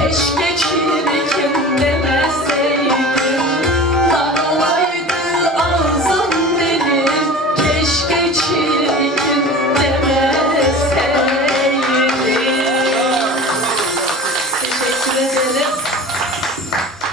Krishna.